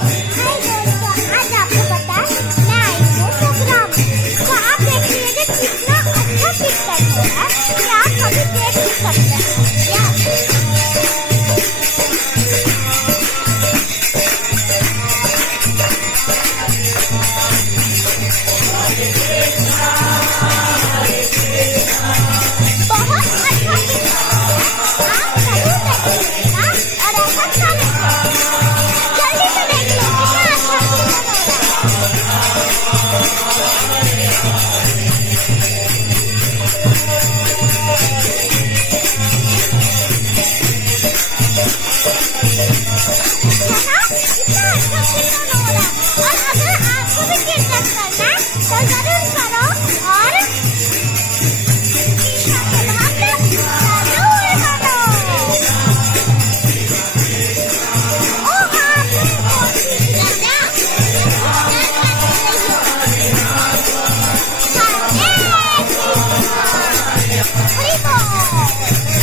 आज आपको पता है मैं आई हूँ प्रोग्राम तो आप देख लीजिए कितना अच्छा पिक्चर है कि आप कभी देख भी सकते हैं। बहुत अच्छा पिक्चर है, आप जरूर देखिएगा और ऐसा करेंगे। जल्दी से देखिए कितना अच्छा पिक्चर हो रहा है ना, कितना अच्छा पिक्चर हो रहा है। और अगर आपको भी किडनैप करना है तो जरूर करो और Haribo!